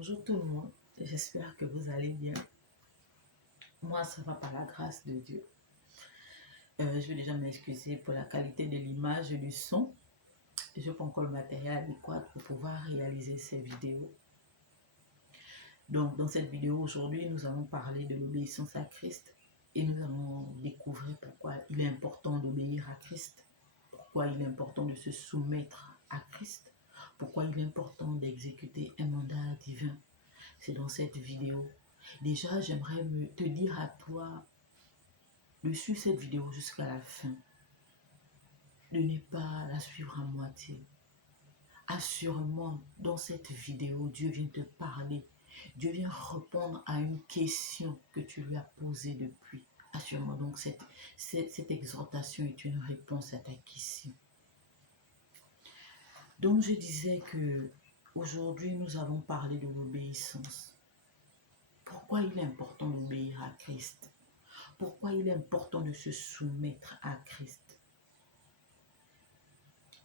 Bonjour tout le monde, j'espère que vous allez bien. Moi, ça va par la grâce de Dieu. Je vais déjà m'excuser pour la qualité de l'image et du son. Je n'ai pas encore le matériel adéquat pour pouvoir réaliser ces vidéos. Donc, dans cette vidéo aujourd'hui, nous allons parler de l'obéissance à Christ et nous allons découvrir pourquoi il est important d'obéir à Christ, pourquoi il est important de se soumettre à Christ, pourquoi il est important d'exécuter un mandat divin. C'est dans cette vidéo. Déjà, j'aimerais te dire à toi de suivre cette vidéo jusqu'à la fin. De ne pas la suivre à moitié. Assurément, dans cette vidéo, Dieu vient te parler. Dieu vient répondre à une question que tu lui as posée depuis. Assurément, donc cette exhortation est une réponse à ta question. Donc, je disais que aujourd'hui, nous allons parler de l'obéissance. Pourquoi il est important d'obéir à Christ? Pourquoi il est important de se soumettre à Christ?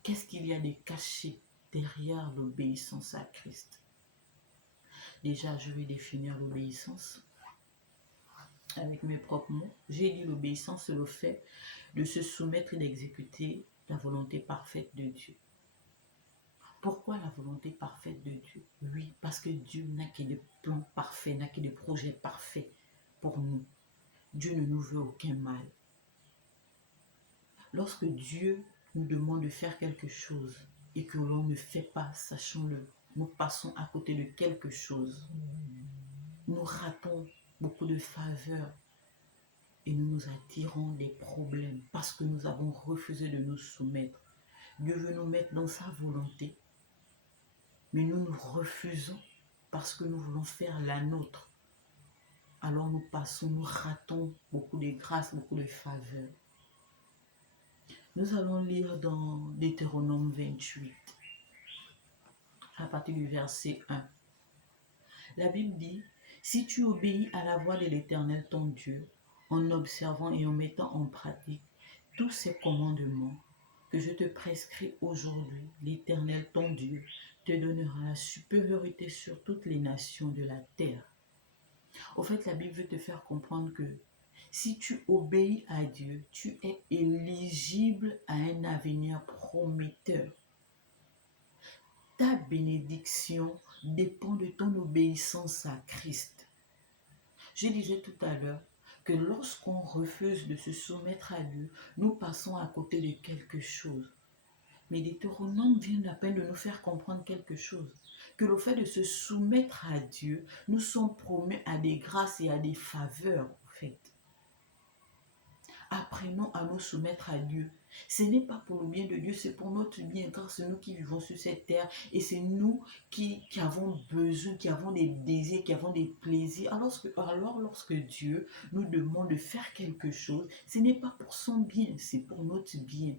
Qu'est-ce qu'il y a de caché derrière l'obéissance à Christ? Déjà, je vais définir l'obéissance avec mes propres mots. J'ai dit l'obéissance, c'est le fait de se soumettre et d'exécuter la volonté parfaite de Dieu. Pourquoi la volonté parfaite de Dieu? Oui, parce que Dieu n'a que des plans parfaits, n'a que des projets parfaits pour nous. Dieu ne nous veut aucun mal. Lorsque Dieu nous demande de faire quelque chose et que l'on ne fait pas, sachons-le, nous passons à côté de quelque chose. Nous ratons beaucoup de faveurs et nous nous attirons des problèmes parce que nous avons refusé de nous soumettre. Dieu veut nous mettre dans sa volonté, mais nous refusons parce que nous voulons faire la nôtre. Alors nous ratons beaucoup de grâces, beaucoup de faveurs. Nous allons lire dans Deutéronome 28, à partir du verset 1. La Bible dit, « Si tu obéis à la voix de l'Éternel ton Dieu, en observant et en mettant en pratique tous ses commandements que je te prescris aujourd'hui, l'Éternel ton Dieu te donnera la supériorité sur toutes les nations de la terre. » Au fait, la Bible veut te faire comprendre que si tu obéis à Dieu, tu es éligible à un avenir prometteur. Ta bénédiction dépend de ton obéissance à Christ. Je disais tout à l'heure que lorsqu'on refuse de se soumettre à Dieu, nous passons à côté de quelque chose. Mais Deutéronome vient à peine de nous faire comprendre quelque chose. Que le fait de se soumettre à Dieu, nous sommes promis à des grâces et à des faveurs, en fait. Apprenons à nous soumettre à Dieu. Ce n'est pas pour le bien de Dieu, c'est pour notre bien, car c'est nous qui vivons sur cette terre et c'est nous qui avons besoin, qui avons des désirs, qui avons des plaisirs. Alors lorsque Dieu nous demande de faire quelque chose, ce n'est pas pour son bien, c'est pour notre bien.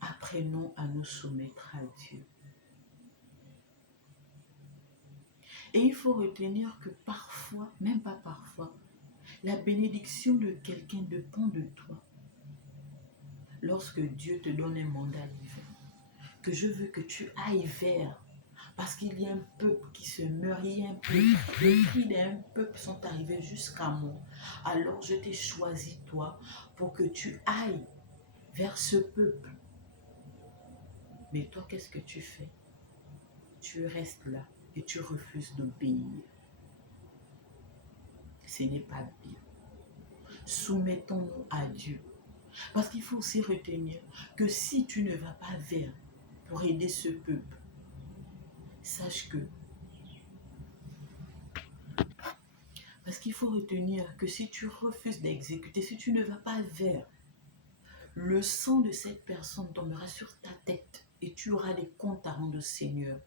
Apprenons à nous soumettre à Dieu. Et il faut retenir que parfois, même pas parfois, la bénédiction de quelqu'un dépend de toi. Lorsque Dieu te donne un mandat divin, que je veux que tu ailles vers, parce qu'il y a un peuple qui se meurt, il y a un peuple, les cris d'un peuple sont arrivés jusqu'à moi. Alors je t'ai choisi toi pour que tu ailles vers ce peuple. Mais toi, qu'est-ce que tu fais? Tu restes là et tu refuses d'obéir. Ce n'est pas bien. Soumettons-nous à Dieu. Parce qu'il faut aussi retenir que si tu ne vas pas vers pour aider ce peuple, sache que... Parce qu'il faut retenir que si tu refuses d'exécuter, si tu ne vas pas vers, le sang de cette personne tombera sur ta tête et tu auras des comptes à rendre au Seigneur.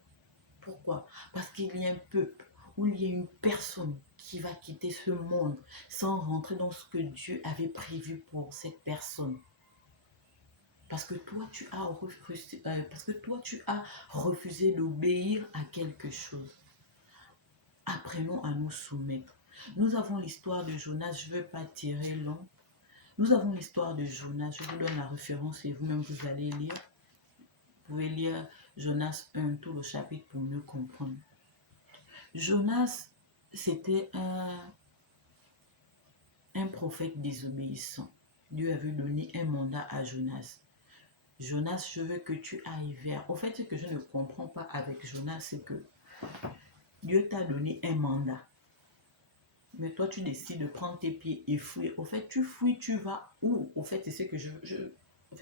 Pourquoi? Parce qu'il y a un peuple où il y a une personne qui va quitter ce monde sans rentrer dans ce que Dieu avait prévu pour cette personne. Parce que toi, tu as refusé d'obéir à quelque chose. Apprenons à nous soumettre. Nous avons l'histoire de Jonas, je ne veux pas tirer long. Nous avons l'histoire de Jonas, je vous donne la référence et vous-même vous allez lire. pouvez lire Jonas 1, tout le chapitre pour mieux comprendre. Jonas, c'était un prophète désobéissant. Dieu avait donné un mandat à Jonas. Jonas, je veux que tu ailles vers... Au fait, ce que je ne comprends pas avec Jonas, c'est que Dieu t'a donné un mandat. Mais toi, tu décides de prendre tes pieds et fuir. Au fait, tu fuis, tu vas où? Au fait, c'est ce que Au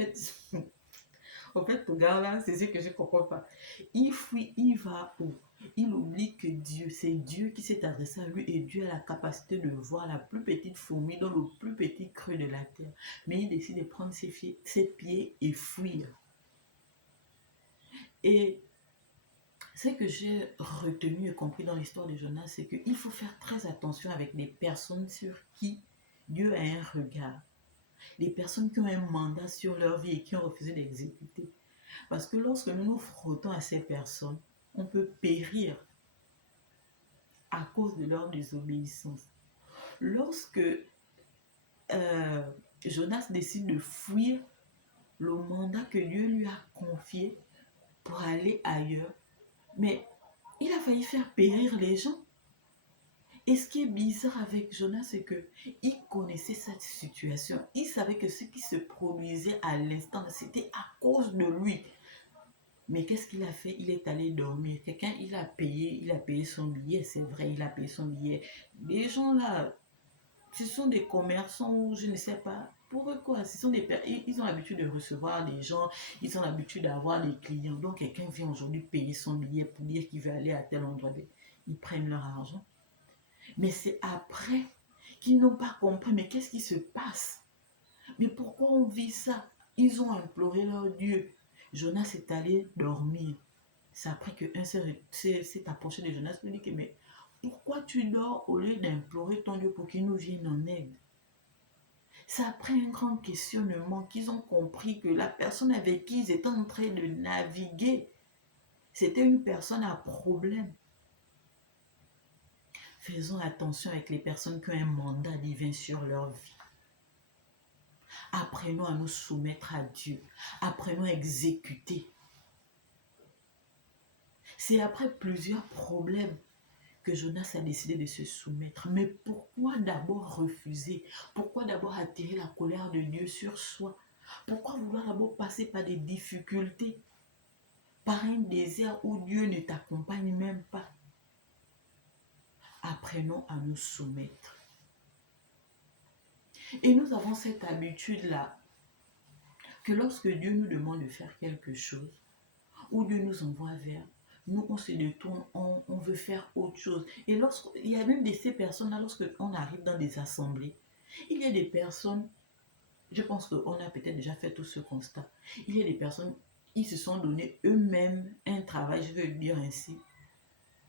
fait, ce gars-là, c'est ce que je ne comprends pas. Il fuit, il va où? Il oublie que Dieu, c'est Dieu qui s'est adressé à lui et Dieu a la capacité de voir la plus petite fourmi dans le plus petit creux de la terre. Mais il décide de prendre ses pieds et fuir. Et ce que j'ai retenu et compris dans l'histoire de Jonas, c'est qu'il faut faire très attention avec les personnes sur qui Dieu a un regard. Les personnes qui ont un mandat sur leur vie et qui ont refusé d'exécuter. Parce que lorsque nous nous frottons à ces personnes, on peut périr à cause de leur désobéissance. Lorsque Jonas décide de fuir le mandat que Dieu lui a confié pour aller ailleurs, mais il a failli faire périr les gens. Et ce qui est bizarre avec Jonas, c'est qu'il connaissait cette situation. Il savait que ce qui se produisait à l'instant, c'était à cause de lui. Mais qu'est-ce qu'il a fait? Il est allé dormir. Quelqu'un, il a payé son billet, c'est vrai, il a payé son billet. Les gens là, ce sont des commerçants, je ne sais pas. Pour eux quoi, ils ont l'habitude de recevoir des gens, ils ont l'habitude d'avoir des clients. Donc quelqu'un vient aujourd'hui payer son billet pour dire qu'il veut aller à tel endroit. Ils prennent leur argent. Mais c'est après qu'ils n'ont pas compris, mais qu'est-ce qui se passe? Mais pourquoi on vit ça? Ils ont imploré leur Dieu. Jonas est allé dormir. C'est après qu'un s'est approché de Jonas pour lui dire, mais pourquoi tu dors au lieu d'implorer ton Dieu pour qu'il nous vienne en aide? C'est après un grand questionnement qu'ils ont compris que la personne avec qui ils étaient en train de naviguer, c'était une personne à problème. Faisons attention avec les personnes qui ont un mandat divin sur leur vie. Apprenons à nous soumettre à Dieu. Apprenons à exécuter. C'est après plusieurs problèmes que Jonas a décidé de se soumettre. Mais pourquoi d'abord refuser? Pourquoi d'abord attirer la colère de Dieu sur soi? Pourquoi vouloir d'abord passer par des difficultés? Par un désert où Dieu ne t'accompagne même pas? Apprenons à nous soumettre. Et nous avons cette habitude-là, que lorsque Dieu nous demande de faire quelque chose, ou Dieu nous envoie vers, nous on se détourne, on veut faire autre chose. Et il y a même de ces personnes-là, lorsqu'on arrive dans des assemblées, il y a des personnes, je pense qu'on a peut-être déjà fait tout ce constat, il y a des personnes, ils se sont donné eux-mêmes un travail, je veux dire ainsi.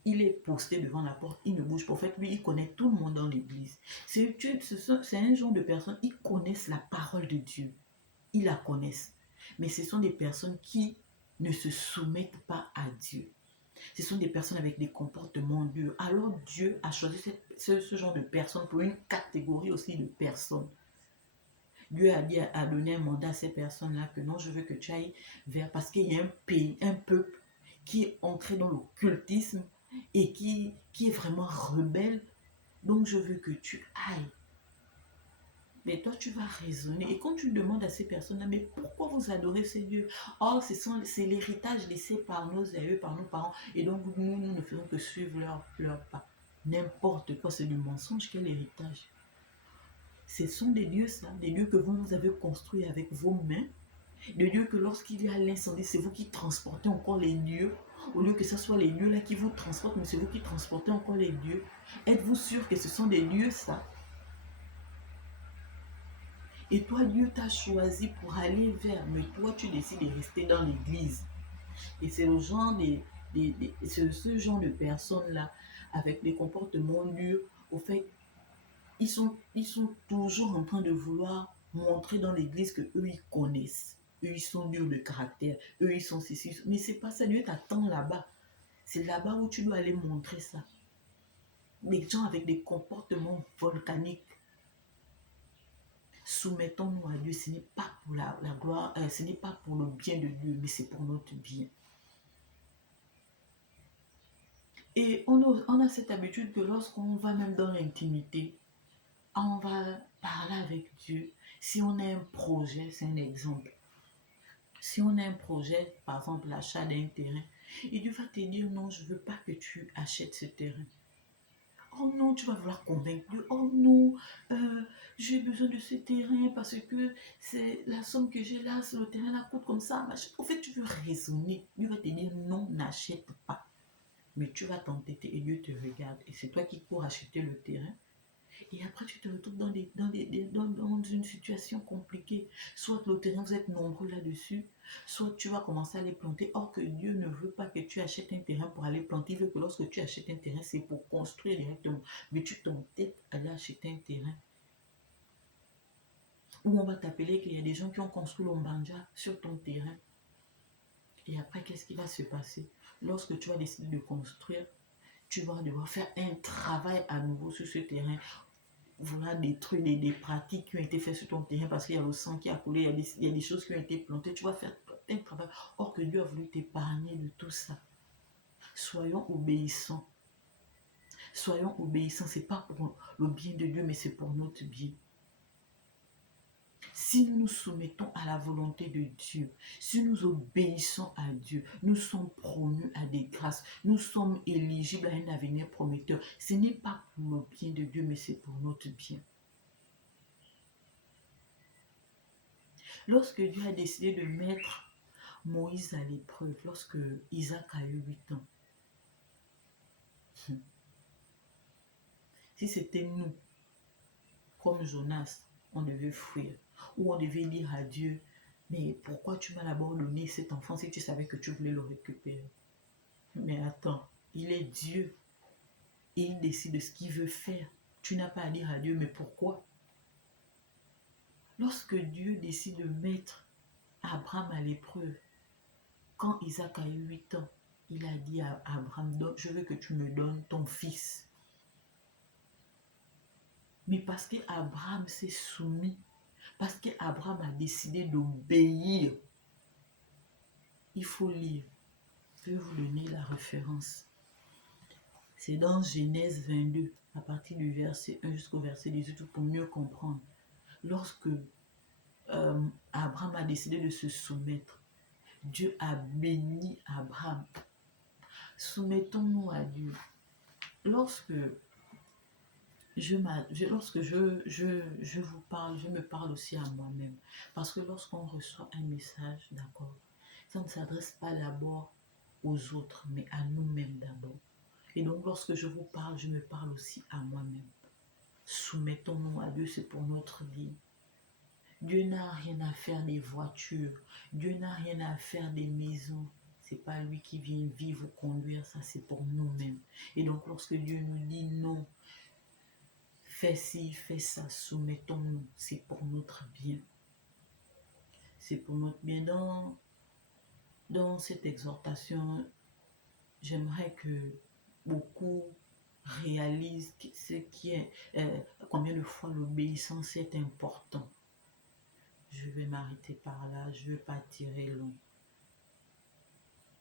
Il est posté devant la porte, il ne bouge pas. En fait, lui, il connaît tout le monde dans l'église. C'est un genre de personnes, ils connaissent la parole de Dieu. Ils la connaissent. Mais ce sont des personnes qui ne se soumettent pas à Dieu. Ce sont des personnes avec des comportements durs. Alors Dieu a choisi ce genre de personnes pour une catégorie aussi de personnes. Dieu a donné un mandat à ces personnes-là que non, je veux que tu ailles vers... Parce qu'il y a un pays, un peuple qui est entré dans l'occultisme et qui est vraiment rebelle. Donc je veux que tu ailles. Mais toi, tu vas raisonner. Et quand tu demandes à ces personnes-là, mais pourquoi vous adorez ces dieux? Oh, c'est l'héritage laissé par nos aïeux, par nos parents. Et donc, nous ne faisons que suivre leur pas. N'importe quoi, c'est du mensonge. Quel héritage? Ce sont des dieux, ça. Des dieux que vous avez construits avec vos mains. Des dieux que lorsqu'il y a l'incendie, c'est vous qui transportez encore les dieux. Au lieu que ce soit les dieux là qui vous transportent, mais c'est vous qui transportez encore les dieux. Êtes-vous sûr que ce sont des dieux, ça? Et toi, Dieu t'a choisi pour aller vers, mais toi, tu décides de rester dans l'église. Et c'est le genre ce genre de personnes-là, avec des comportements durs, au fait, ils sont toujours en train de vouloir montrer dans l'église que eux ils connaissent. Eux, ils sont durs de caractère. Eux, ils sont ceci. Mais c'est pas ça, Dieu t'attend là-bas. C'est là-bas où tu dois aller montrer ça. Des gens avec des comportements volcaniques. Soumettons-nous à Dieu. Ce n'est pas pour la gloire, ce n'est pas pour le bien de Dieu, mais c'est pour notre bien. Et on a cette habitude que lorsqu'on va même dans l'intimité, on va parler avec Dieu. Si on a un projet, c'est un exemple. Si on a un projet, par exemple l'achat d'un terrain, et Dieu va te dire non, je ne veux pas que tu achètes ce terrain. Oh non, tu vas vouloir convaincre Dieu. Oh non, j'ai besoin de ce terrain parce que c'est la somme que j'ai là, le terrain là coûte comme ça. En fait, tu veux raisonner. Dieu va te dire non, n'achète pas. Mais tu vas t'entêter et Dieu te regarde. Et c'est toi qui cours acheter le terrain. Et après, tu te retrouves dans une situation compliquée. Soit le terrain, vous êtes nombreux là-dessus, soit tu vas commencer à les planter. Or que Dieu ne veut pas que tu achètes un terrain pour aller planter. Il veut que lorsque tu achètes un terrain, c'est pour construire directement. Mais tu t'entêtes à aller acheter un terrain où on va t'appeler qu'il y a des gens qui ont construit l'Ombanja sur ton terrain. Et après, qu'est-ce qui va se passer? Lorsque tu vas décider de construire, tu vas devoir faire un travail à nouveau sur ce terrain. Voilà des trucs, des pratiques qui ont été faites sur ton terrain parce qu'il y a le sang qui a coulé, il y a des choses qui ont été plantées. Tu vas faire un travail. Or que Dieu a voulu t'épargner de tout ça. Soyons obéissants. Soyons obéissants. Ce n'est pas pour le bien de Dieu, mais c'est pour notre bien. Si nous nous soumettons à la volonté de Dieu, si nous obéissons à Dieu, nous sommes promus à des grâces, nous sommes éligibles à un avenir prometteur. Ce n'est pas pour le bien de Dieu, mais c'est pour notre bien. Lorsque Dieu a décidé de mettre Moïse à l'épreuve, lorsque Isaac a eu 8 ans, si c'était nous, comme Jonas, on devait fuir, ou on devait dire à Dieu, mais pourquoi tu m'as d'abord donné cet enfant si tu savais que tu voulais le récupérer? Mais attends, il est Dieu, et il décide de ce qu'il veut faire. Tu n'as pas à dire à Dieu, mais pourquoi? Lorsque Dieu décide de mettre Abraham à l'épreuve, quand Isaac a eu 8 ans, il a dit à Abraham, je veux que tu me donnes ton fils. Mais parce qu'Abraham s'est soumis, parce qu'Abraham a décidé d'obéir, il faut lire. Je vais vous donner la référence. C'est dans Genèse 22, à partir du verset 1 jusqu'au verset 18, pour mieux comprendre. Lorsque Abraham a décidé de se soumettre, Dieu a béni Abraham. Soumettons-nous à Dieu. Lorsque je vous parle, je me parle aussi à moi-même. Parce que lorsqu'on reçoit un message, d'accord, ça ne s'adresse pas d'abord aux autres, mais à nous-mêmes d'abord. Et donc, lorsque je vous parle, je me parle aussi à moi-même. Soumettons-nous à Dieu, c'est pour notre bien. Dieu n'a rien à faire des voitures. Dieu n'a rien à faire des maisons. C'est pas lui qui vient vivre ou conduire, ça c'est pour nous-mêmes. Et donc, lorsque Dieu nous dit non, fais ci, fais ça, soumettons-nous, c'est pour notre bien. C'est pour notre bien. Dans cette exhortation, j'aimerais que beaucoup réalisent ce qui est, combien de fois l'obéissance est important. Je vais m'arrêter par là, je ne vais pas tirer long.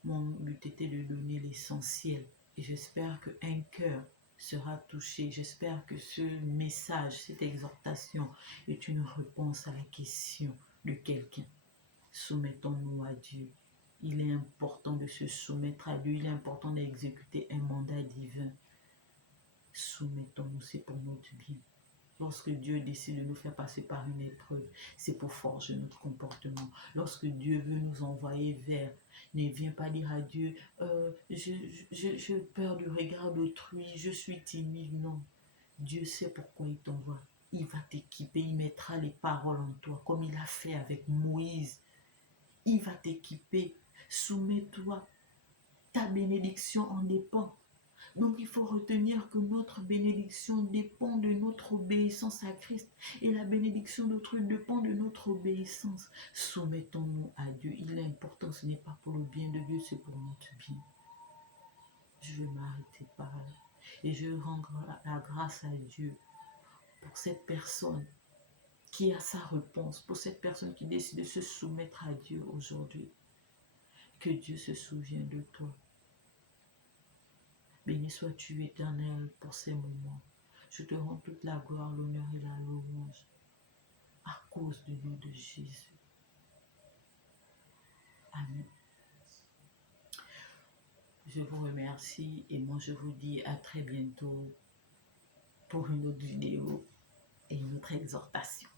Mon but était de donner l'essentiel et j'espère qu'un cœur sera touché. J'espère que ce message, cette exhortation est une réponse à la question de quelqu'un. Soumettons-nous à Dieu. Il est important de se soumettre à Dieu. Il est important d'exécuter un mandat divin. Soumettons-nous, c'est pour notre bien. Lorsque Dieu décide de nous faire passer par une épreuve, c'est pour forger notre comportement. Lorsque Dieu veut nous envoyer vers, ne viens pas dire à Dieu, j'ai peur du regard d'autrui, je suis timide. Non, Dieu sait pourquoi il t'envoie. Il va t'équiper, il mettra les paroles en toi, comme il a fait avec Moïse. Il va t'équiper. Soumets-toi. Ta bénédiction en dépend. Donc il faut retenir que notre bénédiction dépend de notre obéissance à Christ et la bénédiction d'autrui dépend de notre obéissance. Soumettons-nous à Dieu. Il est important, ce n'est pas pour le bien de Dieu, c'est pour notre bien. Je vais m'arrêter par là et je rends la grâce à Dieu pour cette personne qui a sa réponse, pour cette personne qui décide de se soumettre à Dieu aujourd'hui. Que Dieu se souvienne de toi. Béni sois-tu, Éternel, pour ces moments. Je te rends toute la gloire, l'honneur et la louange à cause du nom de Jésus. Amen. Je vous remercie et moi je vous dis à très bientôt pour une autre vidéo et une autre exhortation.